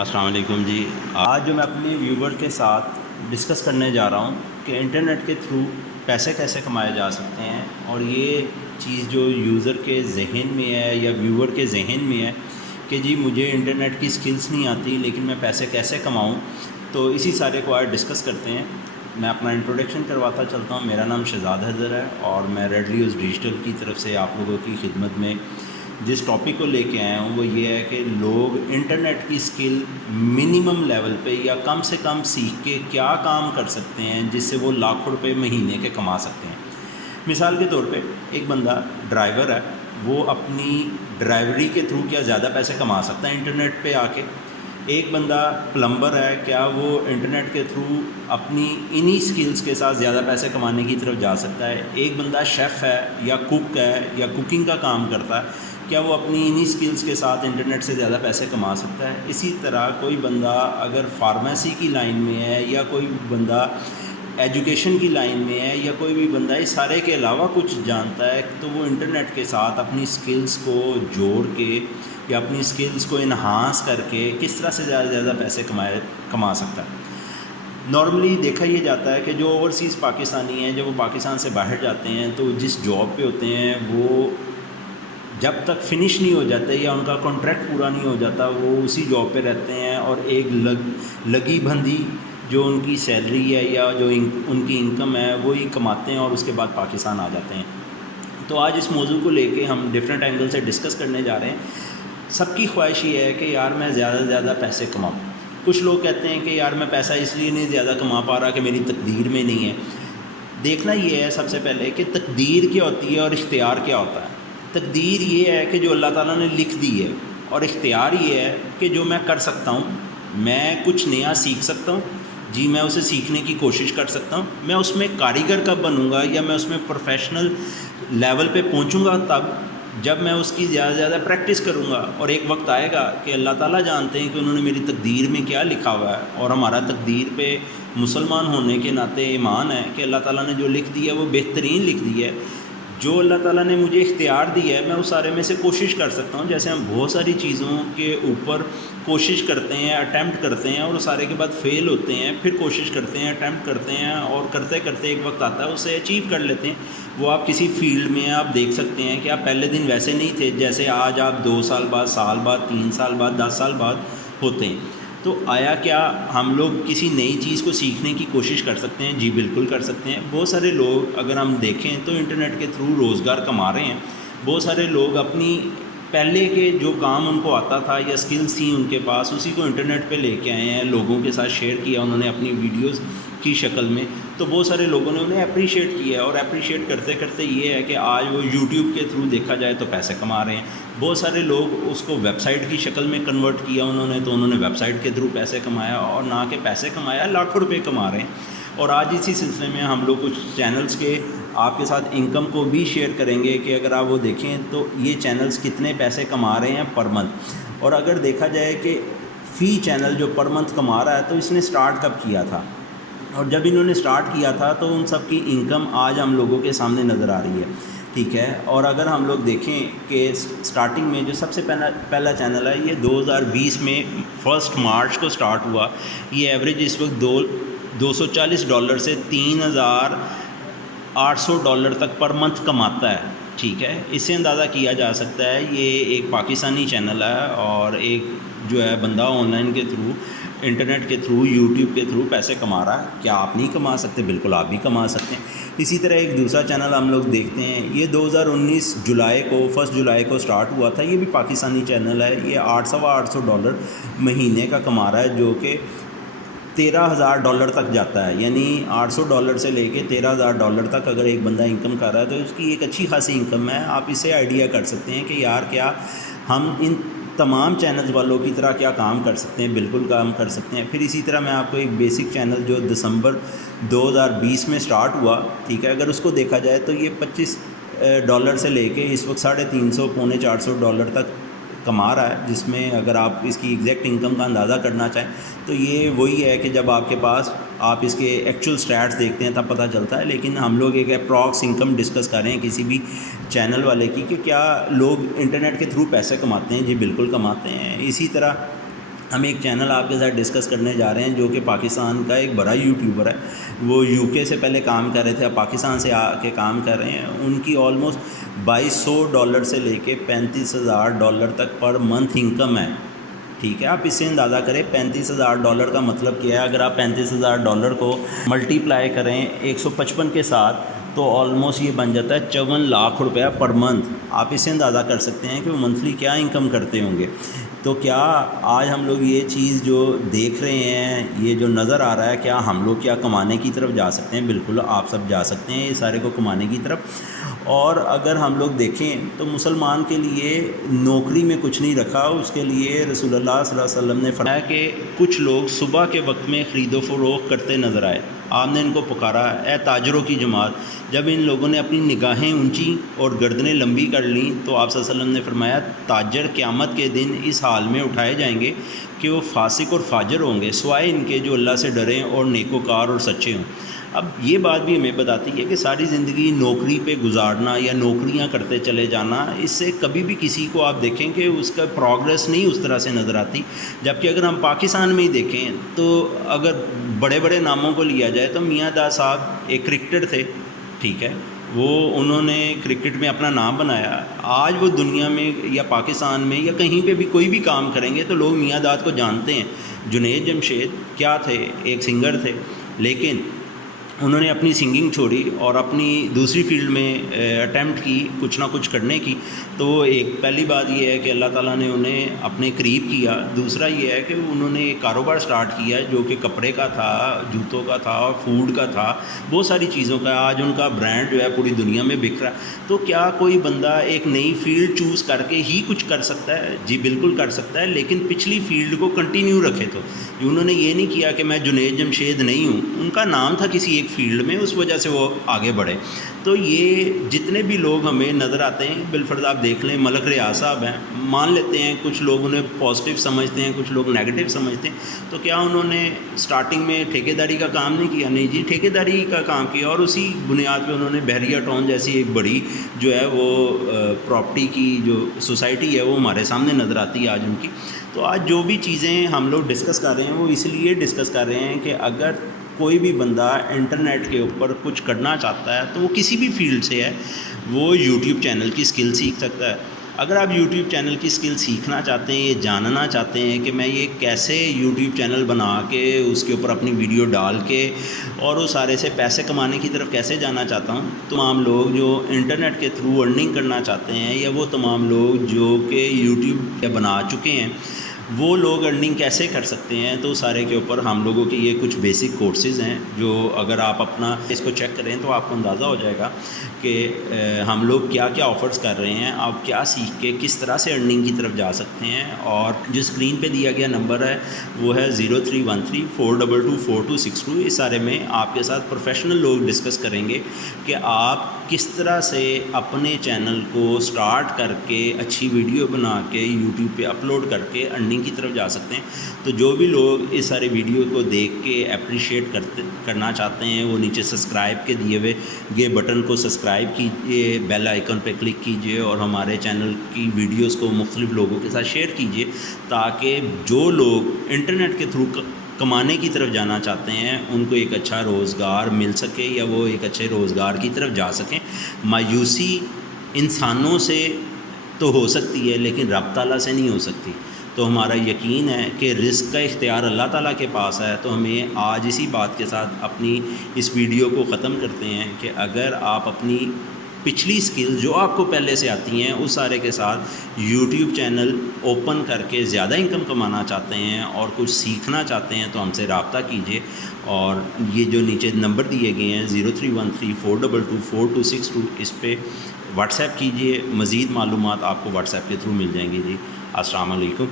السلام علیکم جی. آج جو میں اپنے ویور کے ساتھ ڈسکس کرنے جا رہا ہوں کہ انٹرنیٹ کے تھرو پیسے کیسے کمائے جا سکتے ہیں، اور یہ چیز جو یوزر کے ذہن میں ہے یا ویور کے ذہن میں ہے کہ جی مجھے انٹرنیٹ کی سکلز نہیں آتی لیکن میں پیسے کیسے کماؤں، تو اسی سارے کو آج ڈسکس کرتے ہیں. میں اپنا انٹروڈکشن کرواتا چلتا ہوں. میرا نام شہزاد حیدر ہے اور میں ریڈ لیوز ڈیجیٹل کی طرف سے آپ لوگوں کی خدمت میں جس ٹاپک کو لے کے آیا ہوں وہ یہ ہے کہ لوگ انٹرنیٹ کی سکل منیمم لیول پہ یا کم سے کم سیکھ کے کیا کام کر سکتے ہیں جس سے وہ لاکھوں روپے مہینے کے کما سکتے ہیں. مثال کے طور پہ ایک بندہ ڈرائیور ہے، وہ اپنی ڈرائیوری کے تھرو کیا زیادہ پیسے کما سکتا ہے انٹرنیٹ پہ آ کے. ایک بندہ پلمبر ہے، کیا وہ انٹرنیٹ کے تھرو اپنی انہی سکلز کے ساتھ زیادہ پیسے کمانے کی طرف جا سکتا ہے. ایک بندہ شیف ہے یا کوک ہے یا کوکنگ کا کام کرتا ہے، کیا وہ اپنی انہی سکلز کے ساتھ انٹرنیٹ سے زیادہ پیسے کما سکتا ہے. اسی طرح کوئی بندہ اگر فارمیسی کی لائن میں ہے یا کوئی بندہ ایجوکیشن کی لائن میں ہے یا کوئی بھی بندہ اس سارے کے علاوہ کچھ جانتا ہے تو وہ انٹرنیٹ کے ساتھ اپنی سکلز کو جوڑ کے یا اپنی سکلز کو انہانس کر کے کس طرح سے زیادہ سے زیادہ پیسے کما سکتا ہے. نارملی دیکھا یہ جاتا ہے کہ جو اوورسیز پاکستانی ہیں جب وہ پاکستان سے باہر جاتے ہیں تو جس جاب پہ ہوتے ہیں وہ جب تک فنش نہیں ہو جاتے یا ان کا کانٹریکٹ پورا نہیں ہو جاتا وہ اسی جاب پہ رہتے ہیں اور ایک لگی بندھی جو ان کی سیلری ہے یا جو ان کی انکم ہے وہی کماتے ہیں اور اس کے بعد پاکستان آ جاتے ہیں. تو آج اس موضوع کو لے کے ہم ڈفرینٹ اینگل سے ڈسکس کرنے جا رہے ہیں. سب کی خواہش یہ ہے کہ یار میں زیادہ سے زیادہ پیسے کماؤں. کچھ لوگ کہتے ہیں کہ یار میں پیسہ اس لیے نہیں زیادہ کما پا رہا کہ میری تقدیر میں نہیں ہے. دیکھنا یہ ہے سب سے پہلے کہ تقدیر کیا ہوتی ہے اور اختیار کیا ہوتا ہے. تقدیر یہ ہے کہ جو اللہ تعالیٰ نے لکھ دی ہے، اور اختیار یہ ہے کہ جو میں کر سکتا ہوں. میں کچھ نیا سیکھ سکتا ہوں، جی میں اسے سیکھنے کی کوشش کر سکتا ہوں. میں اس میں کاریگر کب بنوں گا یا میں اس میں پروفیشنل لیول پہ پہنچوں گا تب جب میں اس کی زیادہ سے زیادہ پریکٹس کروں گا. اور ایک وقت آئے گا کہ اللہ تعالیٰ جانتے ہیں کہ انہوں نے میری تقدیر میں کیا لکھا ہوا ہے، اور ہمارا تقدیر پہ مسلمان ہونے کے ناطے ایمان ہے کہ اللہ تعالیٰ نے جو لکھ دیا ہے وہ بہترین لکھ دی ہے. جو اللہ تعالیٰ نے مجھے اختیار دیا ہے میں اس سارے میں سے کوشش کر سکتا ہوں. جیسے ہم بہت ساری چیزوں کے اوپر کوشش کرتے ہیں، اٹیمپٹ کرتے ہیں اور اس سارے کے بعد فیل ہوتے ہیں، پھر کوشش کرتے ہیں، اٹیمپٹ کرتے ہیں اور کرتے کرتے ایک وقت آتا ہے اسے اچیو کر لیتے ہیں. وہ آپ کسی فیلڈ میں آپ دیکھ سکتے ہیں کہ آپ پہلے دن ویسے نہیں تھے جیسے آج آپ 2 سال بعد، سال بعد، 3 سال بعد، 10 سال بعد ہوتے ہیں. تو آیا کیا ہم لوگ کسی نئی چیز کو سیکھنے کی کوشش کر سکتے ہیں؟ جی بالکل کر سکتے ہیں. بہت سارے لوگ اگر ہم دیکھیں تو انٹرنیٹ کے تھرو روزگار کما رہے ہیں. بہت سارے لوگ اپنی پہلے کے جو کام ان کو آتا تھا یا سکلز تھیں ان کے پاس اسی کو انٹرنیٹ پہ لے کے آئے ہیں، لوگوں کے ساتھ شیئر کیا انہوں نے اپنی ویڈیوز کی شکل میں. تو بہت سارے لوگوں نے انہیں اپریشیٹ کیا ہے، اور اپریشیٹ کرتے کرتے یہ ہے کہ آج وہ یوٹیوب کے تھرو دیکھا جائے تو پیسے کما رہے ہیں. بہت سارے لوگ اس کو ویب سائٹ کی شکل میں کنورٹ کیا انہوں نے، تو انہوں نے ویب سائٹ کے تھرو پیسے کمایا، اور نہ کہ پیسے کمایا، لاکھوں روپے کما رہے ہیں. اور آج اسی سلسلے میں ہم لوگ کچھ چینلز کے آپ کے ساتھ انکم کو بھی شیئر کریں گے کہ اگر آپ وہ دیکھیں تو یہ چینلز کتنے پیسے کما رہے ہیں پر منتھ. اور اگر دیکھا جائے کہ فی چینل جو پر منتھ کما رہا ہے تو اس نے سٹارٹ کب کیا تھا، اور جب انہوں نے سٹارٹ کیا تھا تو ان سب کی انکم آج ہم لوگوں کے سامنے نظر آ رہی ہے. ٹھیک ہے. اور اگر ہم لوگ دیکھیں کہ سٹارٹنگ میں جو سب سے پہلا چینل ہے یہ 2020 میں 1 مارچ کو سٹارٹ ہوا. یہ ایوریج اس وقت $240 سے $3,800 تک پر منتھ کماتا ہے. ٹھیک ہے. اس سے اندازہ کیا جا سکتا ہے یہ ایک پاکستانی چینل ہے اور ایک جو ہے بندہ آن لائن کے تھرو، انٹرنیٹ کے تھرو، یوٹیوب کے تھرو پیسے کما رہا ہے. کیا آپ نہیں کما سکتے؟ بالکل آپ بھی کما سکتے ہیں. اسی طرح ایک دوسرا چینل ہم لوگ دیکھتے ہیں، یہ 2019 جولائی کو 1 جولائی کو سٹارٹ ہوا تھا. یہ بھی پاکستانی چینل ہے. یہ $800 مہینے کا کما رہا ہے جو کہ $13,000 تک جاتا ہے. یعنی $800 سے لے کے $13,000 تک اگر ایک بندہ انکم کر رہا ہے تو اس کی ایک اچھی خاصی انکم ہے. آپ اس سے آئیڈیا کر سکتے ہیں کہ یار کیا ہم ان تمام چینلز والوں کی طرح کیا کام کر سکتے ہیں؟ بالکل کام کر سکتے ہیں. پھر اسی طرح میں آپ کو ایک بیسک چینل جو دسمبر 2020 میں سٹارٹ ہوا، ٹھیک ہے، اگر اس کو دیکھا جائے تو یہ $25 سے لے کے اس وقت $350 پونے $400 تک کما رہا ہے. جس میں اگر آپ اس کی ایگزیکٹ انکم کا اندازہ کرنا چاہیں تو یہ وہی ہے کہ جب آپ کے پاس آپ اس کے ایکچوئل سٹیٹس دیکھتے ہیں تب پتہ چلتا ہے. لیکن ہم لوگ ایک اپراکس انکم ڈسکس کر رہے ہیں کسی بھی چینل والے کی کہ کیا لوگ انٹرنیٹ کے تھرو پیسے کماتے ہیں. جی بالکل کماتے ہیں. اسی طرح ہم ایک چینل آپ کے ساتھ ڈسکس کرنے جا رہے ہیں جو کہ پاکستان کا ایک بڑا یوٹیوبر ہے. وہ یو کے سے پہلے کام کر رہے تھے, اب پاکستان سے آ کے کام کر رہے ہیں. ان کی آلموسٹ $2200 سے لے کے $35,000 تک پر منتھ انکم ہے. ٹھیک ہے, آپ اس سے اندازہ کریں $35,000 کا مطلب کیا ہے. اگر آپ $35,000 کو ملٹی پلائی کریں 155 کے ساتھ تو آلموسٹ یہ بن جاتا ہے 54 لاکھ روپیہ پر منتھ. آپ اس سے اندازہ کر سکتے ہیں کہ وہ منتھلی کیا انکم کرتے ہوں گے. تو کیا آج ہم لوگ یہ چیز جو دیکھ رہے ہیں, یہ جو نظر آ رہا ہے, کیا ہم لوگ کیا کمانے کی طرف جا سکتے ہیں؟ بالکل آپ سب جا سکتے ہیں یہ سارے کو کمانے کی طرف. اور اگر ہم لوگ دیکھیں تو مسلمان کے لیے نوکری میں کچھ نہیں رکھا. اس کے لیے رسول اللہ صلی اللہ علیہ وسلم نے فرمایا کہ کچھ لوگ صبح کے وقت میں خرید و فروخت کرتے نظر آئے. آپ نے ان کو پکارا, اے تاجروں کی جماعت. جب ان لوگوں نے اپنی نگاہیں اونچی اور گردنیں لمبی کر لیں تو آپ صلی اللہ علیہ وسلم نے فرمایا تاجر قیامت کے دن اس حال میں اٹھائے جائیں گے کہ وہ فاسق اور فاجر ہوں گے, سوائے ان کے جو اللہ سے ڈریں اور نیکوکار اور سچے ہوں. اب یہ بات بھی ہمیں بتاتی ہے کہ ساری زندگی نوکری پہ گزارنا یا نوکریاں کرتے چلے جانا, اس سے کبھی بھی کسی کو آپ دیکھیں کہ اس کا پروگریس نہیں اس طرح سے نظر آتی. جبکہ اگر ہم پاکستان میں ہی دیکھیں تو اگر بڑے بڑے ناموں کو لیا جائے تو میاں دا صاحب ایک کرکٹر تھے. ٹھیک ہے, وہ انہوں نے کرکٹ میں اپنا نام بنایا. آج وہ دنیا میں یا پاکستان میں یا کہیں پہ بھی کوئی بھی کام کریں گے تو لوگ میاں داد کو جانتے ہیں. جنید جمشید کیا تھے, ایک سنگر تھے, لیکن انہوں نے اپنی سنگنگ چھوڑی اور اپنی دوسری فیلڈ میں اٹیمپٹ کی کچھ نہ کچھ کرنے کی. تو ایک پہلی بات یہ ہے کہ اللہ تعالیٰ نے انہیں اپنے قریب کیا. دوسرا یہ ہے کہ انہوں نے ایک کاروبار سٹارٹ کیا جو کہ کپڑے کا تھا, جوتوں کا تھا, فوڈ کا تھا, بہت ساری چیزوں کا. آج ان کا برانڈ جو ہے پوری دنیا میں بک رہا ہے. تو کیا کوئی بندہ ایک نئی فیلڈ چوز کر کے ہی کچھ کر سکتا ہے؟ جی بالکل کر سکتا ہے, لیکن پچھلی فیلڈ کو کنٹینیو رکھے. تو انہوں نے یہ نہیں کیا کہ میں جنید جمشید نہیں ہوں, ان کا نام تھا کسی ایک فیلڈ میں, اس وجہ سے وہ آگے بڑھے. تو یہ جتنے بھی لوگ ہمیں نظر آتے ہیں بالفرض آپ دیکھ لیں, ملک ریاض صاحب ہیں, مان لیتے ہیں کچھ لوگ انہیں پازیٹیو سمجھتے ہیں, کچھ لوگ نیگیٹو سمجھتے ہیں. تو کیا انہوں نے سٹارٹنگ میں ٹھیکیداری کا کام نہیں کیا؟ نہیں جی, ٹھیکیداری کا کام کیا, اور اسی بنیاد پہ انہوں نے بحریہ ٹاؤن جیسی ایک بڑی جو ہے وہ پراپرٹی کی جو سوسائٹی ہے وہ ہمارے سامنے نظر آتی ہے آج ان کی. تو آج جو بھی چیزیں ہم لوگ ڈسکس کر رہے ہیں وہ اس لیے ڈسکس کر رہے ہیں کہ اگر کوئی بھی بندہ انٹرنیٹ کے اوپر کچھ کرنا چاہتا ہے تو وہ کسی بھی فیلڈ سے ہے, وہ یوٹیوب چینل کی اسکل سیکھ سکتا ہے. اگر آپ یوٹیوب چینل کی اسکل سیکھنا چاہتے ہیں, یہ جاننا چاہتے ہیں کہ میں یہ کیسے یوٹیوب چینل بنا کے اس کے اوپر اپنی ویڈیو ڈال کے اور وہ سارے سے پیسے کمانے کی طرف کیسے جانا چاہتا ہوں, تمام لوگ جو انٹرنیٹ کے تھرو ارننگ کرنا چاہتے ہیں یا وہ تمام لوگ جو کہ یوٹیوب بنا چکے ہیں وہ لوگ ارننگ کیسے کر سکتے ہیں, تو سارے کے اوپر ہم لوگوں کے یہ کچھ بیسک کورسز ہیں جو اگر آپ اپنا اس کو چیک کریں تو آپ کو اندازہ ہو جائے گا کہ ہم لوگ کیا کیا آفرز کر رہے ہیں, آپ کیا سیکھ کے کس طرح سے ارننگ کی طرف جا سکتے ہیں. اور جو اسکرین پہ دیا گیا نمبر ہے وہ ہے 031342242262. اس سارے میں آپ کے ساتھ پروفیشنل لوگ ڈسکس کریں گے کہ آپ کس طرح سے اپنے چینل کو سٹارٹ کر کے اچھی ویڈیو بنا کے یوٹیوب پہ اپلوڈ کر کے ارننگ کی طرف جا سکتے ہیں. تو جو بھی لوگ اس سارے ویڈیو کو دیکھ کے اپریشیٹ کرنا چاہتے ہیں وہ نیچے سبسکرائب کے دیے ہوئے یہ بٹن کو سبسکرائب کیجئے, بیل آئیکن پہ کلک کیجئے اور ہمارے چینل کی ویڈیوز کو مختلف لوگوں کے ساتھ شیئر کیجئے تاکہ جو لوگ انٹرنیٹ کے تھرو کمانے کی طرف جانا چاہتے ہیں ان کو ایک اچھا روزگار مل سکے یا وہ ایک اچھے روزگار کی طرف جا سکیں. مایوسی انسانوں سے تو ہو سکتی ہے لیکن رب تعالیٰ سے نہیں ہو سکتی. تو ہمارا یقین ہے کہ رزق کا اختیار اللہ تعالیٰ کے پاس ہے. تو ہمیں آج اسی بات کے ساتھ اپنی اس ویڈیو کو ختم کرتے ہیں کہ اگر آپ اپنی پچھلی سکل جو آپ کو پہلے سے آتی ہیں اس سارے کے ساتھ یوٹیوب چینل اوپن کر کے زیادہ انکم کمانا چاہتے ہیں اور کچھ سیکھنا چاہتے ہیں تو ہم سے رابطہ کیجئے. اور یہ جو نیچے نمبر دیے گئے ہیں 031342242262 اس پہ واٹس ایپ کیجئے. مزید معلومات آپ کو واٹس ایپ کے تھرو مل جائیں گی. جی السلام علیکم.